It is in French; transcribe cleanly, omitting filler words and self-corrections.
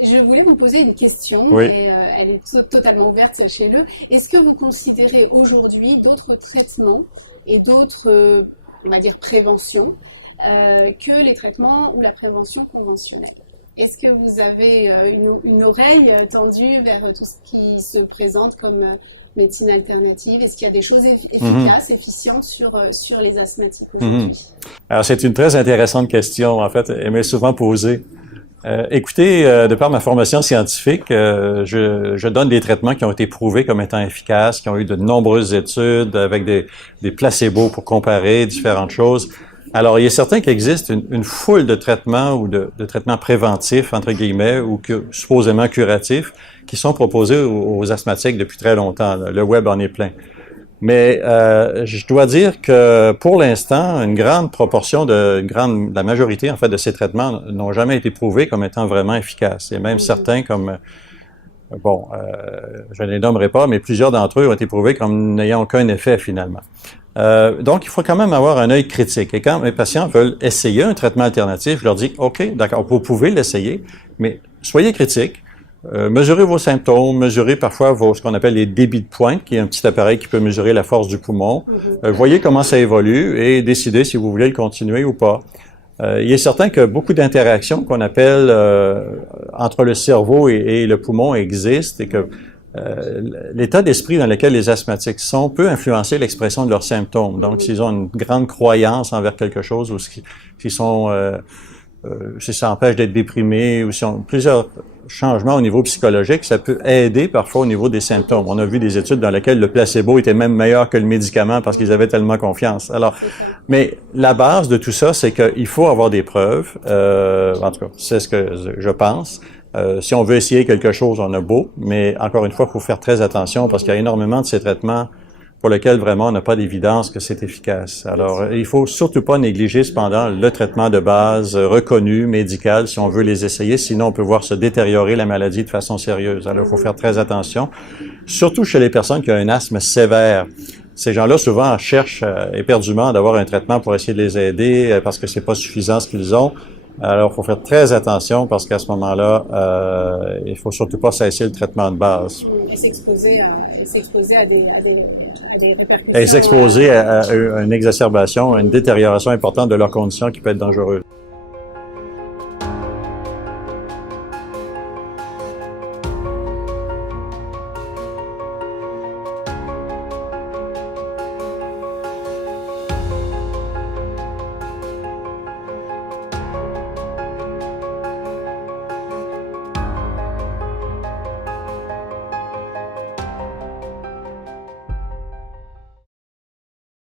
Je voulais vous poser une question, Oui. et elle est totalement ouverte chez le. Est-ce que vous considérez aujourd'hui d'autres traitements et d'autres, on va dire, préventions que les traitements ou la prévention conventionnelle? Est-ce que vous avez une oreille tendue vers tout ce qui se présente comme médecine alternative? Est-ce qu'il y a des choses efficaces, efficientes sur les asthmatiques aujourd'hui? Alors, c'est une très intéressante question, en fait, elle m'est souvent posée. Écoutez, de par ma formation scientifique, je donne des traitements qui ont été prouvés comme étant efficaces, qui ont eu de nombreuses études avec des placebos pour comparer différentes choses. Alors, il est certain qu'il existe une foule de traitements ou de traitements préventifs, entre guillemets, ou supposément curatifs, qui sont proposés aux asthmatiques depuis très longtemps. Le web en est plein. Mais je dois dire que pour l'instant, une grande proportion la majorité en fait de ces traitements n'ont jamais été prouvés comme étant vraiment efficaces. Et même certains comme je ne les nommerai pas, mais plusieurs d'entre eux ont été prouvés comme n'ayant aucun effet finalement. Donc, il faut quand même avoir un œil critique. Et quand mes patients veulent essayer un traitement alternatif, je leur dis, OK, d'accord, vous pouvez l'essayer, mais soyez critiques. Mesurez vos symptômes, mesurez parfois ce qu'on appelle les débits de pointe, qui est un petit appareil qui peut mesurer la force du poumon. Voyez comment ça évolue et décidez si vous voulez le continuer ou pas. Il est certain que beaucoup d'interactions qu'on appelle entre le cerveau et le poumon existent et que l'état d'esprit dans lequel les asthmatiques sont peut influencer l'expression de leurs symptômes. Donc, s'ils ont une grande croyance envers quelque chose ou s'ils sont si ça empêche d'être déprimés ou si on plusieurs changements au niveau psychologique, ça peut aider parfois au niveau des symptômes. On a vu des études dans lesquelles le placebo était même meilleur que le médicament parce qu'ils avaient tellement confiance. Alors, mais la base de tout ça, c'est qu'il faut avoir des preuves. En tout cas, c'est ce que je pense. Si on veut essayer quelque chose, on a beau, mais encore une fois, il faut faire très attention parce qu'il y a énormément de ces traitements pour lesquels vraiment on n'a pas d'évidence que c'est efficace. Alors, il faut surtout pas négliger cependant le traitement de base reconnu, médical, si on veut les essayer, sinon on peut voir se détériorer la maladie de façon sérieuse. Alors, il faut faire très attention, surtout chez les personnes qui ont un asthme sévère. Ces gens-là, souvent, cherchent éperdument d'avoir un traitement pour essayer de les aider parce que c'est pas suffisant ce qu'ils ont. Alors, il faut faire très attention parce qu'à ce moment-là, il faut surtout pas cesser le traitement de base. Et s'exposer à des répercussions. Et s'exposer à une exacerbation, à une détérioration importante de leurs conditions qui peut être dangereuse.